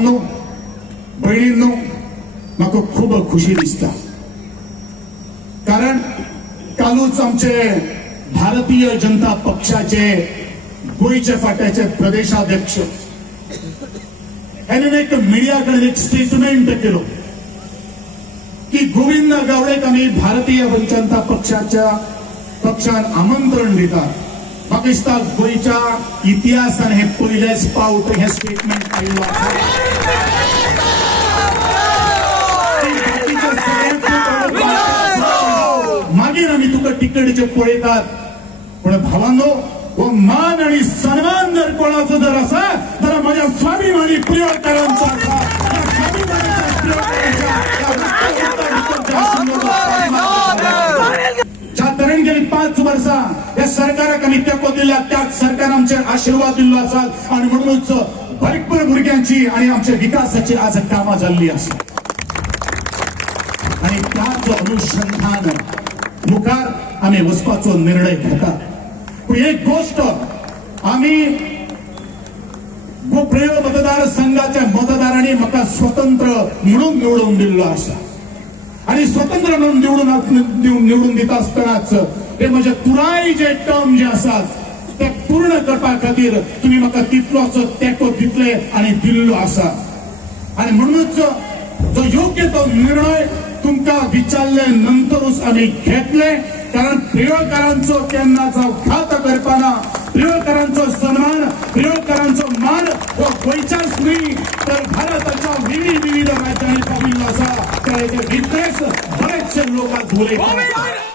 भावांनो भयणींनो म्हाका खूब खुशी दिसता कारण कालूच आमचे भारतीय जनता पक्षाचे गोयचे फाट्याचे प्रदेशाध्यक्ष ह्याने एक मीडिया कडेन एक स्टेटमेंट केलो की गोविंद गावडेक आमी भारतीय जनता पक्षान आमंत्रण दितात. म्हाका दिसता गोयच्या इतिहासान हे पयलेच पावट हे स्टेटमेंट आयिल्लो मागीर आमी तुका टिकेटीचे पळयतात पण भावांनो हो मान आणि सन्मान जर कोणाचो जर आसा तर माझ्या स्वाभिमानी प्रियकरांचा ज्या तरेन गेली 5 वर्सां या सरकाराक आमी तेंको दिला त्याच सरकार आमचे आशीर्वाद दिल्लो आसा आणि म्हणूनच भरपूर भुरग्यांची आणि आमच्या विकासाची आज कामां जाल्ली आसा आणि त्याच अनुसंधान मुखार आमी वचपाचो निर्णय घेतात. पण एक गोष्ट आम्ही गोप्रेव मतदारसंघाच्या मतदारांनी म्हाका स्वतंत्र म्हणून निवडून दिल्लो आसा आणि स्वतंत्र म्हणून निवडून दिता आसतनाच हे म्हजे पुराय जे टर्म जे आसात ते पूर्ण करपा खातीर तुम्ही म्हाका तितलोच तेंको दितले आणि दिल्लो आसा आणि म्हणूनच जो योग्य तो निर्णय तुमकां विचारले नंतरूच आम्ही घेतले कारण प्रियकरांचो केन्ना जावं घात करपाना प्रियकरांचो सन्मान प्रियकरांचो मान हो गोंयच्याच न्ही तर भारताच्या विविध राज्यांनी पाविल्लो आसा. बरेचशे लोक आज उलयतात.